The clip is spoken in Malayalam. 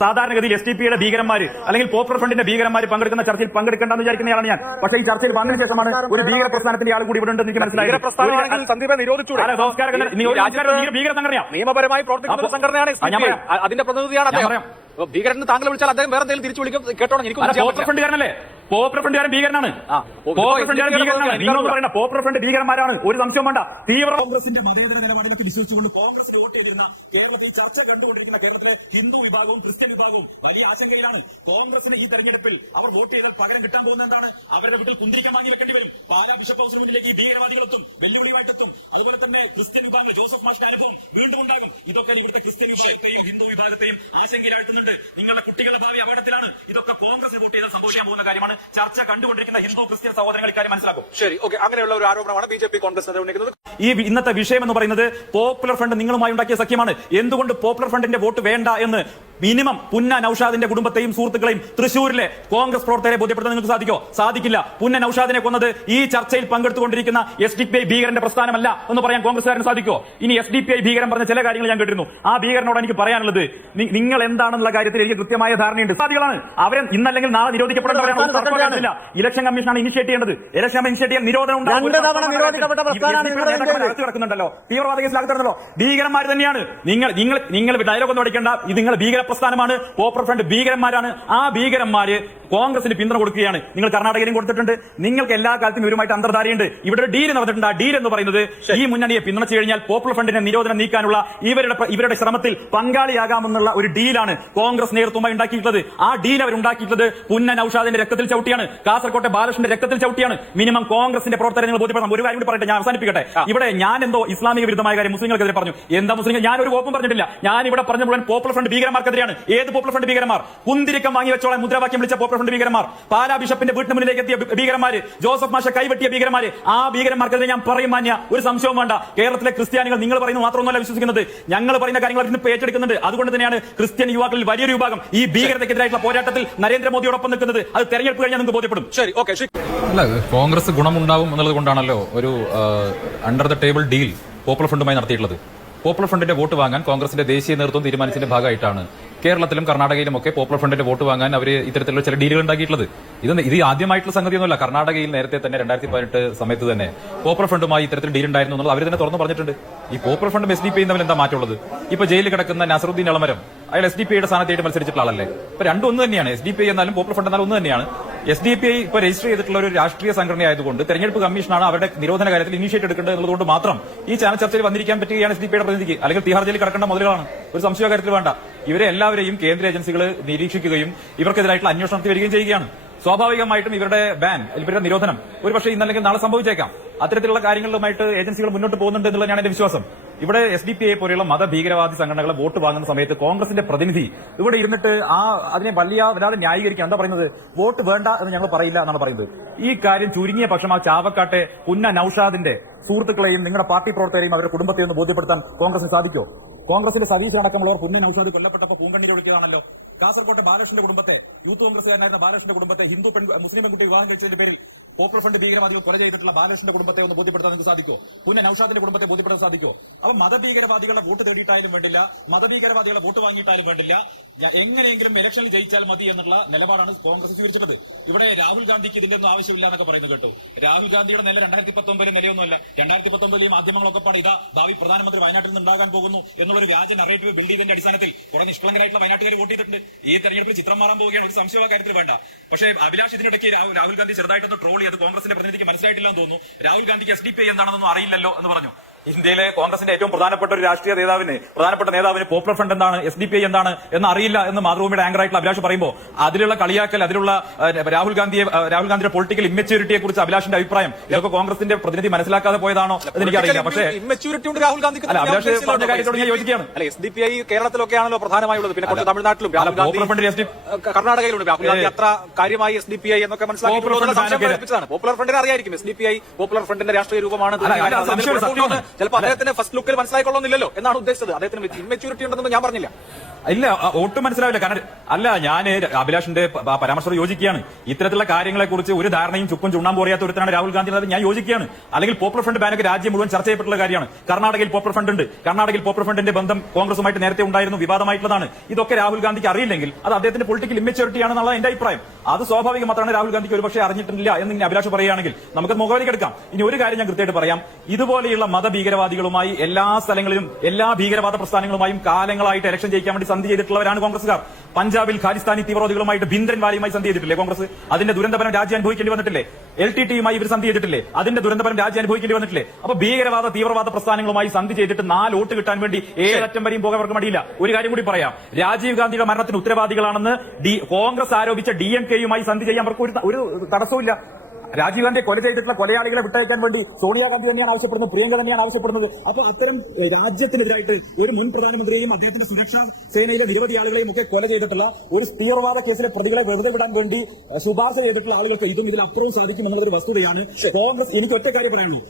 സാധാരണഗതിയിൽ എസ് ടി പിയുടെ ഭീകരന്മാർ അല്ലെങ്കിൽ പോപ്പുലർ ഫ്രണ്ടിന്റെ ഭീകരന്മാർ പങ്കെടുക്കുന്ന ചർച്ചയിൽ പങ്കെടുക്കേണ്ടെന്ന് വിചാരിക്കുന്നയാളാണ് ഞാൻ. പക്ഷേ ഈ ചർച്ചയിൽ വന്നതിന് ശേഷമാണ് ഒരു ഭീകര പ്രസ്ഥാനത്തിന്റെ ആൾ കൂടി ഇവിടെ ഉണ്ടെന്ന് എനിക്ക് മനസ്സിലായി ഭീകര- സംഘടനയാണ്. നിയമപരമായി പ്രവർത്തിക്കുന്ന സംഘടനയാണ് അതിന്റെ പ്രതിനിധിയാണ് ഭീകരൻ താങ്കൾ വിളിച്ചാൽ അദ്ദേഹം വേറെ എന്തെങ്കിലും തിരിച്ചു വിളിക്കും. കേട്ടോ അല്ല പോപ്പുലർ ഫ്രണ്ടുകാരൻ ഭീകരനാണ്. ആ, പോപ്പുലർ ഫ്രണ്ടുകാരൻ ഭീകരനാണ്. ഭീകരൻ പറയുന്ന പോപ്പുലർ ഫ്രണ്ട് ഭീകരന്മാരാണ്. ഒരു സംശയം വേണ്ട. തീവ്ര കോൺഗ്രസിന്റെ മതേതര നിലപാടിനൊക്കെ വിശ്വസിച്ചുകൊണ്ട് കോൺഗ്രസ് വോട്ട് ചെയ്യുന്ന കേരളത്തിൽ ചർച്ച കണ്ടുകൊണ്ടിരിക്കുന്ന കേരളത്തിലെ ഹിന്ദു വിഭാഗവും ക്രിസ്ത്യൻ വിഭാഗവും വലിയ ആശങ്കയാണ് കോൺഗ്രസിന് ഈ തെരഞ്ഞെടുപ്പിൽ അവർ വോട്ട് ചെയ്താൽ പകരം കിട്ടാൻ പോകുന്ന എന്താണ് അവരുടെ വീട്ടിൽ കുന്തിക്കാൻ വാങ്ങി വെക്കേണ്ടി വരും. പാലാ ബിഷപ്പ് ഹൗസ് റൂട്ടിലേക്ക് ഭീകരവാദികളെത്തും ഭീകരവാദികൾ എത്തും. വെല്ലുവിളിയുമായിട്ട് എത്തും. അതുപോലെ തന്നെ ക്രിസ്ത്യൻ വിഭാഗം ജോസഫ് മാഷ്ടാരവും വീണ്ടും ഉണ്ടാകും. ഇതൊക്കെ നിങ്ങളുടെ ക്രിസ്ത്യൻ വിഭാഗത്തെയും ഹിന്ദു വിഭാഗത്തെയും ആശങ്കയിലാഴ്ത്തുന്നുണ്ട്. നിങ്ങളുടെ കുട്ടികളുടെ ഭാവി അപകടത്തിലാണ് ഇതൊക്കെ കോൺഗ്രസിന് വോട്ട് ചെയ്താൽ സംഭവിക്കാൻ പോകുന്ന കാര്യമാണ് ചർച്ച കണ്ടുകൊണ്ടിരിക്കുന്ന ഹിന്ദു ക്രിസ്ത്യൻ സഹോദരങ്ങൾ ഇക്കാര്യം മനസ്സിലാക്കും. ശരി ഓക്കെ അങ്ങനെയുള്ള ഒരു ആരോപണമാണ് ബി ജെ പി കോൺഗ്രസ് ഉന്നയിക്കുന്നത്. ഈ ഇന്നത്തെ വിഷയം എന്ന് പറയുന്നത് പോപ്പുലർ ഫ്രണ്ട് നിങ്ങളുമായി ഉണ്ടാക്കിയ സഖ്യമാണ്. എന്തുകൊണ്ട് പോപ്പുലർ ഫ്രണ്ടിന്റെ വോട്ട് വേണ്ട എന്ന് മിനിമം പുന്ന നൌഷാദിന്റെ കുടുംബത്തെയും സുഹൃത്തുക്കളെയും തൃശൂരിലെ കോൺഗ്രസ് പ്രവർത്തകരെ ബോധ്യപ്പെടുത്താൻ നിങ്ങൾക്ക് സാധിക്കോ? സാധിക്കില്ല. പുന്ന നൌഷാദിനെ കൊന്നത് ഈ ചർച്ചയിൽ പങ്കെടുത്തുകൊണ്ടിരിക്കുന്ന എസ് ഡി പി ഐ ഭീകരന്റെ പ്രസ്ഥാനമല്ല എന്ന് പറയാൻ കോൺഗ്രസ്സുകാരന് സാധിക്കോ? ഇനി എസ് ഡി പി ഐ ഭീകരൻ പറഞ്ഞ ചില കാര്യങ്ങൾ ഞാൻ കേട്ടിരുന്നു. ആ ഭീകരനോട് എനിക്ക് പറയാനുള്ളത് നിങ്ങൾ എന്താണെന്നുള്ള കാര്യത്തിൽ എനിക്ക് കൃത്യമായ ധാരണയുണ്ട്. സാധ്യതകളാണ് അവരെ ഇന്നല്ലെങ്കിൽ നാളെ നിരോധിക്കപ്പെടേണ്ടവരാണ് ഇലക്ഷൻ കമ്മീഷനാണ് ഇനിഷ്യേറ്റ് ചെയ്യേണ്ടത്. ഇലക്ഷൻ ഇനിഷ്യേറ്റ് ചെയ്യാൻ നിരോധനം അകത്ത് കിടക്കുന്നുണ്ടല്ലോ. തീവ്രവാദ കേസിൽ അകത്ത് ഭീകരന്മാർ തന്നെയാണ്. നിങ്ങൾ നിങ്ങൾ നിങ്ങൾ ഡയലോഗ് ഒന്നും അടിക്കേണ്ട. ഇത് നിങ്ങൾ ഭീകര പ്രസ്ഥാനമാണ് പോപ്പുലർ ഫ്രണ്ട് ഭീകരന്മാരാണ്. ആ ഭീകരന്മാര് കോൺഗ്രസിന് പിന്തുണ കൊടുക്കുകയാണ്. നിങ്ങൾ കർണാടകയിലും കൊടുത്തിട്ടുണ്ട്. നിങ്ങൾക്ക് എല്ലാ കാലത്തും ഇവരുമായിട്ട് അന്തർധാരയുണ്ട്. ഇവിടെ ഒരു ഡീൽ നടന്നിട്ടുണ്ട്. ആ ഡീൽ എന്ന് പറയുന്നത് ഈ മുന്നണിയെ പിന്തുണച്ചു കഴിഞ്ഞാൽ പോപ്പുലർ ഫ്രണ്ടിന്റെ നിരോധനം നീക്കാനുള്ള ഇവരുടെ ഇവരുടെ ശ്രമത്തിൽ പങ്കാളിയാകാമെന്നുള്ള ഒരു ഡീലാണ് കോൺഗ്രസ് നേതൃത്വമായി ഉണ്ടാക്കിയിട്ടുള്ളത്. ആ ഡീൽ അവർ ഉണ്ടാക്കിയിട്ടുള്ളത് പുന്ന നൌഷാദിന്റെ രക്തത്തിൽ ചവിട്ടിയാണ്. കാസർകോട്ടെ ബാലകൃഷ്ണന്റെ രക്തത്തിൽ ചവിട്ടിയാണ്. മിനിമം കോൺഗ്രസിന്റെ പ്രവർത്തനങ്ങൾ നിങ്ങൾ ബോധ്യപ്പെടണം ഒരു കാര്യം കൂടി പറയട്ടെ ഞാൻ അവസാനിപ്പിക്കട്ടെ. ഇവിടെ ഞാൻ എന്തോ ഇസ്ലാമിക വിരുദ്ധമായ കാര്യം മുസ്ലിങ്ങൾക്കെതിരെ പറഞ്ഞു. എന്താ മുസ്ലിങ്ങൾ? ഞാൻ ഒരു കോപ്പം പറഞ്ഞിട്ടില്ല. ഞാൻ ഇവിടെ പറഞ്ഞ മുഴുവൻ പോപ്പുലർ ഫ്രണ്ട് ഭീകരമാർക്കെതിരെയാണ് ഏത് പോപ്പുലർ ഫ്രണ്ട് ഭീകരമാർ കുന്തിരിക്കം വാങ്ങി വെച്ചോളാൻ മുദ്രാവാക്യം വിളിച്ച പോപ്പുലർ ഫ്രണ്ട് ഭീകരമാർ പാലാ ബിഷപ്പിന്റെ വീട്ടിന് മുന്നിലേക്ക് എത്തിയ ഭീകരമാര് ജോസഫ് മാഷ കൈവെട്ടിയ ഭീകരമാര് ആ ഭീകരമാർക്കെതിരെ ഞാൻ പറയും മാന്യ ഒരു സംശയവും വേണ്ട. കേരളത്തിലെ ക്രിസ്ത്യാനികൾ നിങ്ങൾ പറയുന്നത് മാത്രമൊന്നുമല്ല വിശ്വസിക്കുന്നത്. ഞങ്ങൾ പറയുന്ന കാര്യങ്ങൾ ഇന്ന് ഏറ്റെടുക്കുന്നുണ്ട് അതുകൊണ്ട് തന്നെയാണ് ക്രിസ്ത്യൻ യുവാക്കളിൽ വലിയൊരു വിഭാഗം ഈ ഭീകരതയ്ക്കെതിരായിട്ടുള്ള പോരാട്ടത്തിൽ നരേന്ദ്രമോദിയോടൊപ്പം നിൽക്കുന്നത്. അത് തെരഞ്ഞെടുപ്പ് കഴിഞ്ഞാൽ നിങ്ങൾക്ക് ബോധ്യപ്പെടും. ശരി ഓക്കെ അല്ല കോൺഗ്രസ് ഗുണമുണ്ടാവും എന്നുള്ളത് കൊണ്ടാണല്ലോ ഒരു under the table deal popular ഫ്രണ്ടുമായി നടത്തിയിട്ടുള്ളത്. പോപ്പുലർ ഫ്രണ്ടിന്റെ വോട്ട് വാങ്ങാൻ കോൺഗ്രസിന്റെ ദേശീയ നേതൃത്വം തീരുമാനിച്ചതിന്റെ ഭാഗമായിട്ടാണ്. കേരളത്തിലും കർണാടകയിലും ഒക്കെ പോപ്പുലർ ഫ്രണ്ടിന്റെ വോട്ട് വാങ്ങാൻ അവർ ഇത്തരത്തിലുള്ള ചില ഡീലുകൾ ഉണ്ടാക്കിയിട്ടുള്ളത്. ഇത് ഇത് ആദ്യമായിട്ടുള്ള സംഗതിയൊന്നുമല്ല. കർണാടകയിൽ നേരത്തെ തന്നെ രണ്ടായിരത്തി പതിനെട്ട് സമയത്ത് തന്നെ പോപ്പുലർ ഫ്രണ്ടുമായി ഇത്തരത്തിൽ ഡീൽ ഉണ്ടായിരുന്നു എന്നുള്ളത് അവർ തന്നെ തുറന്നു പറഞ്ഞിട്ടുണ്ട്. ഈ പോപ്പുലർ ഫ്രണ്ടും എസ് ഡി പി തമ്മിൽ എന്താ മാറ്റമുള്ളത്? ഇപ്പൊ ജയിലിൽ കിടക്കുന്ന നസറുദ്ദീൻ അളമരം അയാൾ എസ് ഡി പിയുടെ സ്ഥാനത്തേക്ക് മത്സരിച്ചിട്ടുള്ള ആളല്ലേ? ഇപ്പൊ രണ്ടും ഒന്ന് തന്നെയാണ്. എസ് ഡി പി എന്നാലും പോപ്പുലർ ഫ്രണ്ട് എന്നാലും ഒന്ന് തന്നെയാണ്. എസ് ഡി പി ഐ ഇപ്പൊ രജിസ്റ്റർ ചെയ്തിട്ടുള്ള ഒരു രാഷ്ട്രീയ സംഘടനയായതുകൊണ്ട് തെരഞ്ഞെടുപ്പ് കമ്മീഷനാണ് അവരുടെ നിരോധന കാര്യത്തിൽ ഇനിഷ്യേറ്റ് എടുക്കേണ്ടത് എന്നതുകൊണ്ട് മാത്രം ഈ ചാനൽ ചർച്ചയിൽ വന്നിരിക്കാൻ പറ്റുകയാണ് എസ് ഡി പി ഐയുടെ പ്രതിനിധിക്ക്. അല്ലെങ്കിൽ തിഹാർ ജയിലിൽ കിടക്കേണ്ട മുതലുകളാണ്. ഒരു സംശയ കാര്യത്തിൽ വേണ്ട. ഇവരെ എല്ലാവരെയും കേന്ദ്ര ഏജൻസികൾ നിരീക്ഷിക്കുകയും ഇവർക്കെതിരായിട്ടുള്ള അന്വേഷണം നടത്തി വരികയും ചെയ്യുകയാണ്. സ്വാഭാവികമായിട്ടും ഇവരുടെ ബാൻ ഇവരുടെ നിരോധനം ഒരുപക്ഷെ ഇന്നല്ലെങ്കിൽ നാളെ സംഭവിച്ചേക്കാം. അത്തരത്തിലുള്ള കാര്യങ്ങളുമായിട്ട് ഏജൻസികൾ മുന്നോട്ട് പോകുന്നുണ്ട് എന്നുള്ളതാണ് എന്റെ വിശ്വാസം. ഇവിടെ എസ് ഡി പി ഐ പോലെയുള്ള മതഭീകരവാദി സംഘടനകളെ വോട്ട് വാങ്ങുന്ന സമയത്ത് കോൺഗ്രസിന്റെ പ്രതിനിധി ഇവിടെ ഇരുന്നിട്ട് ആ അതിനെ വലിയ വല്ലാതെ ന്യായീകരിക്കുക എന്താ പറയുന്നത്? വോട്ട് വേണ്ട എന്ന് ഞങ്ങൾ പറയില്ല എന്നാണ് പറയുന്നത്. ഈ കാര്യം ചുരുങ്ങിയ പക്ഷം ആ ചാവക്കാട്ടെ പുന്ന നൌഷാദിന്റെ സുഹൃത്തുക്കളെയും നിങ്ങളുടെ പാർട്ടി പ്രവർത്തകരെയും അവരുടെ കുടുംബത്തെ ഒന്ന് ബോധ്യപ്പെടുത്താൻ കോൺഗ്രസിന് സാധിക്കോ കോൺഗ്രസിന്റെ സതീശ് അടക്കമുള്ളവർ പുന്ന നൌഷാദ് കൊല്ലപ്പെട്ടപ്പോൾ പൂങ്കണ്ണീർ ഒഴുക്കിയതാണല്ലോ കാസർകോട്ടെ ബാലകൃഷ്ണന്റെ കുടുംബത്തെ യൂത്ത് കോൺഗ്രസുകാരനായിരുന്ന ബാലകൃഷ്ണന്റെ കുടുംബത്തെ ഹിന്ദു പെൺ മുസ്ലിം പെൺകുട്ടി വിവാഹം കഴിച്ചതിന്റെ പേരിൽ പോപ്പുലർ ഫ്രണ്ട് ഭീകരവാദികൾ കൊല ചെയ്തിട്ടുള്ള ബാലകൃഷ്ണന്റെ കുടുംബത്തെ ഒന്ന് ബോധ്യപ്പെടുത്താൻ നിങ്ങൾക്ക് സാധിക്കോ പിന്നെ നൌഷാദിന്റെ കുടുംബത്തെ ബോധ്യപ്പെടാൻ സാധിക്കോ അപ്പൊ മതഭീകരവാദികളുടെ വോട്ട് തേടിയിട്ടായാലും വേണ്ടില്ല മതഭീകരവാദികളുടെ വോട്ട് വാങ്ങിയിട്ടായാലും വേണ്ടില്ല. എങ്ങനെയെങ്കിലും ഇലക്ഷനിൽ ജയിച്ചാൽ മതി എന്നുള്ള നിലപാടാണ് കോൺഗ്രസ് സ്വീകരിച്ചിട്ടത് ഇവിടെ രാഹുൽ ഗാന്ധിക്ക് ഇതിന്റെ ഒന്നും ആവശ്യമില്ല എന്നൊക്കെ പറയുന്നത് കേട്ടു. രാഹുൽ ഗാന്ധിയുടെ നില രണ്ടായിരത്തി പത്തൊമ്പതിലെ നിലയൊന്നുമല്ല. രണ്ടായിരത്തി പത്തൊമ്പതിൽ മാധ്യമങ്ങളൊക്കെ പണം ഇതാ ഭാവി പ്രധാനമന്ത്രി വയനാട്ടിൽ നിന്ന് ഉണ്ടാകാൻ പോകുന്നു എന്നൊരു വ്യാജ നറേറ്റീവ് ബിൽഡ് ചെയ്തതിന്റെ അടിസ്ഥാനത്തിൽ കുറെ നിഷ്കളങ്കരായിട്ടുള്ള വയനാട്ടുകാർ വോട്ട് ചെയ്തിട്ടുണ്ട് ഈ തെരഞ്ഞെടുപ്പിൽ ചിത്രം മാറാൻ പോവുകയാണ്. ഒരു സംശയ കാര്യത്തിൽ വേണ്ട. പക്ഷേ അഭിലാഷ് ഇതിനിടയ്ക്ക് രാഹുൽ ഗാന്ധി ചെറുതായിട്ടൊന്ന് ട്രോൾ ചെയ്ത് കോൺഗ്രസിന്റെ പ്രതിനിധിക്ക് മനസ്സിലായിട്ടില്ല എന്ന് തോന്നുന്നു. രാഹുൽ ഗാന്ധിക്ക് എസ് ഡി പി എന്താണെന്നൊന്നും അറിയില്ലല്ലോ എന്ന് പറഞ്ഞു. ഇന്ത്യയിലെ കോൺഗ്രസിന്റെ ഏറ്റവും പ്രധാനപ്പെട്ട ഒരു രാഷ്ട്രീയ നേതാവിന് പ്രധാനപ്പെട്ട നേതാവിന് പോപ്പുലർ ഫ്രണ്ട് എന്താണ്? എസ് ഡി പി ഐ എന്താണ്? എന്ന് അറിയില്ല എന്ന് മാതൃഭൂമിയുടെ ആങ്കർ ആയിട്ടുള്ള അഭിലാഷ് പറയുമ്പോൾ അതിലുള്ള കളിയാക്കൽ അതിലുള്ള രാഹുൽ ഗാന്ധിയെ രാഹുൽ ഗാന്ധിയുടെ പൊളിറ്റിക്കൽ ഇമ്മച്യൂരിറ്റിയെ കുറിച്ച് അഭിലാഷിന്റെ അഭിപ്രായം ഇതൊക്കെ കോൺഗ്രസിന്റെ പ്രതിനിധി മനസ്സിലാക്കാതെ പോയതാണോ എന്ന് എനിക്കറിയില്ല പക്ഷേ ഇമ്മച്യൂരിറ്റി ഉണ്ട് രാഹുൽ ഗാന്ധിക്ക് അല്ല, അഭിലാഷ് പറഞ്ഞ കാര്യത്തോട് ഞാൻ യോജിക്കുകയാണ്. അല്ല എസ് ഡി പി ഐ കേരളത്തിലൊക്കെ പ്രധാനമായുള്ളത്. പിന്നെ തമിഴ്നാട്ടിലും രാഹുൽ ഗാന്ധി കർണാടകയിലുണ്ട്. രാഹുൽ ഗാന്ധി. അത്ര കാര്യമായി എസ് ഡി പി ഐ എന്നൊക്കെ മനസ്സിലാക്കി പോപ്പുലർ ഫ്രണ്ടിനെ അറിയായിരിക്കും. S D P I popular ഫ്രണ്ടിന്റെ രാഷ്ട്രീയ രൂപമാണ്. ചിലപ്പോൾ അല്ല. അദ്ദേഹത്തിന് ഫസ്റ്റ് ലുക്കിൽ മനസ്സിലായിക്കൊള്ളുന്നില്ലല്ലോ എന്നാണ് ഉദ്ദേശിച്ചത് അദ്ദേഹത്തിന് ഇമ്മച്യൂരിറ്റി ഉണ്ടെന്ന് ഞാൻ പറഞ്ഞില്ല ഇല്ല ഒട്ടും മനസ്സിലാവില്ല. കാരണം അല്ല ഞാൻ അഭിലാഷിന്റെ പരാമർശം യോജിക്കുകയാണ്. ഇത്തരത്തിലുള്ള കാര്യങ്ങളെ കുറിച്ച് ഒരു ധാരണയും ചുക്കും ചുണ്ണാൻ പോറിയാത്ത ഒരുത്തനാണ് രാഹുൽ ഗാന്ധി എന്നത് ഞാൻ യോജിക്കുകയാണ്. അല്ലെങ്കിൽ പോപ്പുലർ ഫ്രണ്ട് ബാനൊക്കെ രാജ്യം മുഴുവൻ ചർച്ച ചെയ്യപ്പെട്ടുള്ള കാര്യമാണ്. കർണാടകയിൽ പോപ്പുലർ ഫ്രണ്ട് ഉണ്ട്. കർണാടകയിൽ പോപ്പുലർ ഫ്രണ്ടിന്റെ ബന്ധം കോൺഗ്രസുമായിട്ട് നേരത്തെ ഉണ്ടായിരുന്നു വിവാദമായിട്ടുള്ളതാണ്. ഇതൊക്കെ രാഹുൽ ഗാന്ധിക്ക് അറിയില്ലെങ്കിൽ അത് അദ്ദേഹത്തിന്റെ പൊളിറ്റിക്കൽ ഇമ്മച്യൂരിറ്റി ആണെന്നുള്ള എന്റെ അഭിപ്രായം. അത് സ്വാഭാവികം മാത്രമാണ് രാഹുൽ ഗാന്ധിക്ക് ഒരുപക്ഷെ അറിഞ്ഞിട്ടില്ല എന്ന് ഇനി അഭിലാഷ് പറയുകയാണെങ്കിൽ നമുക്ക് മുഖവിലേക്ക് എടുക്കാം. ഇനി ഒരു കാര്യം ഞാൻ കൃത്യമായിട്ട് പറയാം. ഇതുപോലെയുള്ള മതഭീകരവാദികളുമായി എല്ലാ സ്ഥലങ്ങളിലും എല്ലാ ഭീകരവാദ പ്രസ്ഥാനങ്ങളുമായും കാലങ്ങളായിട്ട് ഇലക്ഷൻ ജയിക്കാൻ വേണ്ടി സന്ധി ചെയ്തിട്ടുള്ളവരാണ് കോൺഗ്രസ്സുകാർ. പഞ്ചാബിൽ ഖാലിസ്ഥാനി തീവ്രവാദികളുമായിട്ട് ഭിന്ദ്രൻ വാലിയുമായി സന്ധി ചെയ്തിട്ടില്ലേ കോൺഗ്രസ്? അതിന്റെ ദുരന്തപരം രാജ്യം അനുഭവിക്കേണ്ടി വന്നിട്ടില്ലേ? എൽ ടി ടിയുമായി ഇവർ സന്ധി ചെയ്തിട്ടില്ലേ? അതിന്റെ ദുരന്തപരം രാജ്യം അനുഭവിക്കേണ്ടി വന്നിട്ടില്ലേ? അപ്പൊ ഭീകരവാദ തീവ്രവാദ പ്രസ്ഥാനങ്ങളുമായി സന്ധി ചെയ്തിട്ട് നാല് വോട്ട് കിട്ടാൻ വേണ്ടി ഏഴറ്റം വരെയും പോകാൻ അവർക്ക് മടിയില്ല. ഒരു കാര്യം കൂടി പറയാം. രാജീവ് ഗാന്ധിയുടെ മരണത്തിന് ഉത്തരവാദികളാണെന്ന് കോൺഗ്രസ് ആരോപിച്ച ഡി എം കെയുമായി സന്ധി ചെയ്യാൻ അവർക്ക് ഒരു തടസ്സവും രാജീവ് ഗാന്ധിയെ കൊല ചെയ്തിട്ടുള്ള കൊലയാളികളെ വിട്ടയക്കാൻ വേണ്ടി സോണിയാഗാന്ധി തന്നെയാണ് ആവശ്യപ്പെടുന്നത് പ്രിയങ്ക തന്നെയാണ് ആവശ്യപ്പെടുന്നത്. അപ്പൊ അത്തരം രാജ്യത്തിനെതിരായിട്ട് ഒരു മുൻ പ്രധാനമന്ത്രിയെയും അദ്ദേഹത്തിന്റെ സുരക്ഷാ സേനയിലെ നിരവധി ആളുകളെയും ഒക്കെ കൊല ചെയ്തിട്ടുള്ള ഒരു തീവ്രവാദ കേസിലെ പ്രതികളെ വെറുതെ വിടാൻ വേണ്ടി ശുപാർശ ചെയ്തിട്ടുള്ള ആളുകൾക്ക് ഇതും ഇതിലപ്പുറവും സാധിക്കും എന്നുള്ളൊരു വസ്തുതയാണ് കോൺഗ്രസ്. എനിക്ക് ഒറ്റ കാര്യം പറയാനുള്ളൂ.